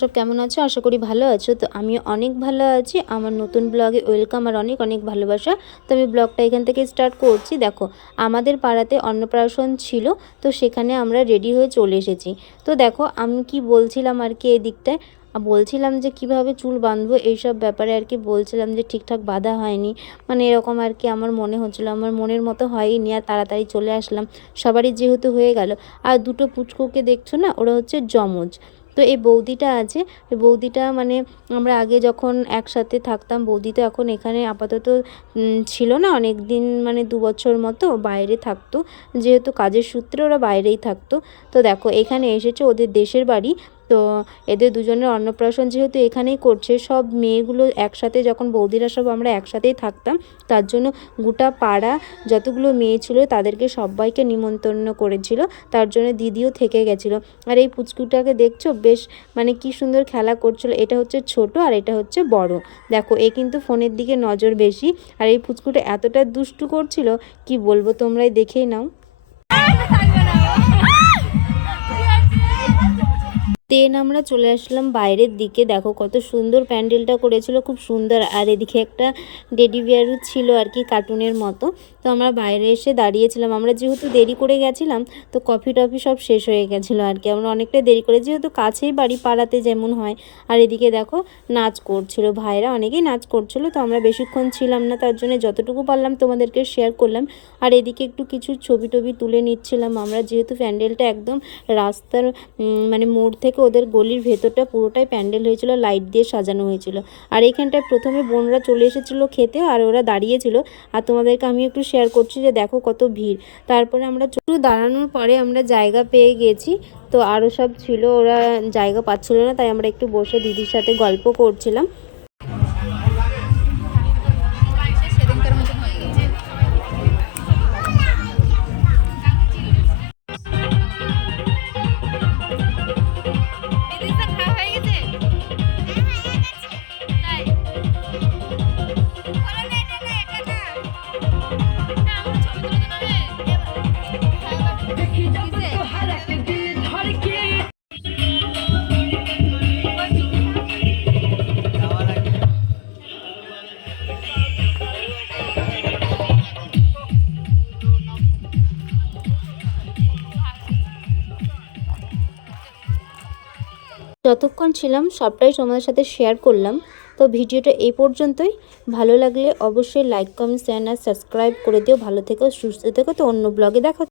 সব কেমন আছো? আশা করি ভালো আছো। তো আমি অনেক ভালো আছি। আমার নতুন ব্লগে ওয়েলকাম আর অনেক অনেক ভালোবাসা। তো আমি ব্লগটা এখান থেকে স্টার্ট করছি। দেখো, আমাদের পাড়াতে অন্নপ্রাশন ছিল, তো সেখানে আমরা রেডি হয়ে চলে এসেছি। তো দেখো, আমি কি বলছিলাম আর কি, এই দিকটায় বলছিলাম যে কিভাবে চুল বাঁধবো, এইসব ব্যাপারে আর কি বলছিলাম যে ঠিকঠাক বাঁধা হয়নি, মানে এরকম আর কি আমার মনে হচ্ছিলো। আমার মনের মতো হয়নি, আর তাড়াতাড়ি চলে আসলাম, সবারই যেহেতু হয়ে গেল। আর দুটো পুচকুকে দেখছো না, ওরা হচ্ছে যমজ। তো এই বৌদিটা আছে, এই বৌদিটা মানে আমরা আগে যখন একসাথে থাকতাম, বৌদি তো এখন এখানে আপাতত ছিল না অনেক দিন, মানে 2 বছর মতো বাইরে থাকতো, যেহেতু কাজের সূত্রে ওরা বাইরেই থাকতো। তো দেখো, এখানে এসেছে ওদের দেশের বাড়ি। তো এদের দুজনের অন্নপ্রাশন যেহেতু এখানেই করছে, সব মেয়েগুলো একসাথে, যখন বৌদিরা সব আমরা একসাথেই থাকতাম, তার জন্য গোটা পাড়া যতগুলো মেয়ে ছিল তাদেরকে সবাইকে নিমন্ত্রণ করেছিল, তার জন্য দিদিও থেকে গেছিলো। আর এই পুচকুটাকে দেখছো, বেশ মানে কি সুন্দর খেলা করছিল। এটা হচ্ছে ছোট আর এটা হচ্ছে বড়। দেখো, এ কিন্তু ফোনের দিকে নজর বেশি, আর এই পুচকুটা এতটা দুষ্টু করছিল, কি বলবো, তোমরাই দেখেই নাও। দেন আমরা চলে আসলাম বাইরের দিকে। দেখো কত সুন্দর প্যান্ডেলটা করেছিল, খুব সুন্দর। আর এদিকে একটা টেডি বিয়ারও ছিল আর কি, কার্টুনের মতো। তো আমরা বাইরে এসে দাঁড়িয়েছিলাম। আমরা যেহেতু দেরি করে গেছিলাম, তো কফি টফি সব শেষ হয়ে গেছিলো আর কি। আমরা অনেকটাই দেরি করে, যেহেতু কাছেই বাড়ি, পাড়াতে যেমন হয়। আর এদিকে দেখো, নাচ করছিল ভাইরা, অনেকেই নাচ করছিল। তো আমরা বেশিক্ষণ ছিলাম না, তার জন্য যতটুকু পারলাম তোমাদেরকে শেয়ার করলাম। আর এদিকে একটু কিছু ছবি টবি তুলে নিচ্ছিলাম আমরা, যেহেতু প্যান্ডেলটা একদম রাস্তার মানে মোড় থেকে ওদের গলির ভেতরটা পুরোটাই প্যান্ডেল হয়েছিল, লাইট দিয়ে সাজানো হয়েছিল। আর এইখানটায় প্রথমে বোনরা চলে এসেছিলো খেতে, আর ওরা দাঁড়িয়েছিল। আর তোমাদেরকে আমি একটু শেয়ার করছি যে দেখো কত ভিড়। তারপরে আমরা একটু দাঁড়ানোর পরে আমরা জায়গা পেয়ে গেছি। তো আরও সব ছিল, ওরা জায়গা পাচ্ছিল না, তাই আমরা একটু বসে দিদির সাথে গল্প করছিলাম। যতক্ষণ ছিলাম সবটাই তোমাদের সাথে শেয়ার করলাম। তো ভিডিওটা এই পর্যন্তই। ভালো লাগলে অবশ্যই লাইক, কমেন্ট, শেয়ার আর সাবস্ক্রাইব করে দিও। ভালো থেকো, সুস্থ থেকো। তো অন্য ব্লগে দেখা।